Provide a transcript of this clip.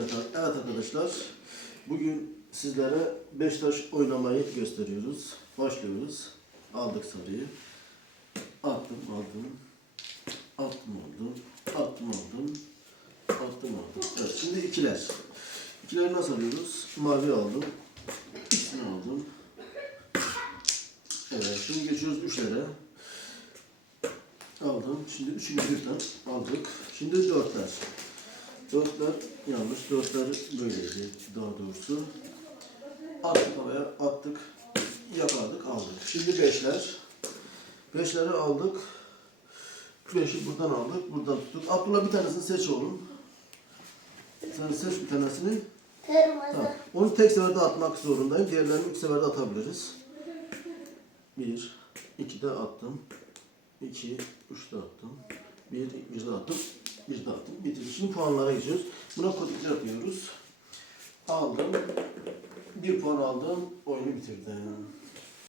Evet, evet arkadaşlar. Bugün sizlere beş taş oynamayı gösteriyoruz. Başlıyoruz. Aldık sarıyı. Attım, aldım. Attım, aldım. Attım, aldım. Attım, aldım. Evet, şimdi ikiler. İkileri nasıl alıyoruz? Mavi aldım. İkisini aldım. Evet, şimdi geçiyoruz üçlere. Aldım. Şimdi üçünü birden aldık. Şimdi dörtler. Dörtler yanlış. Dörtler böyleydi daha doğrusu. Attık havaya attık. Yakaladık aldık. Şimdi beşler. Beşleri aldık. Beşi buradan aldık. Buradan tuttuk. Abdullah bir tanesini seç oğlum. Sen seç bir tanesini. Kırmızı. Tamam. Onu tek seferde atmak zorundayım. Diğerlerini üç seferde atabiliriz. Bir, iki de attım. İki, üç de attım. Bir, bir de attım. Bir de attım. Bitirdik. Şimdi puanlara geçiyoruz. Buna kodikli yapıyoruz. Aldım. Bir puan aldım. Oyunu bitirdim.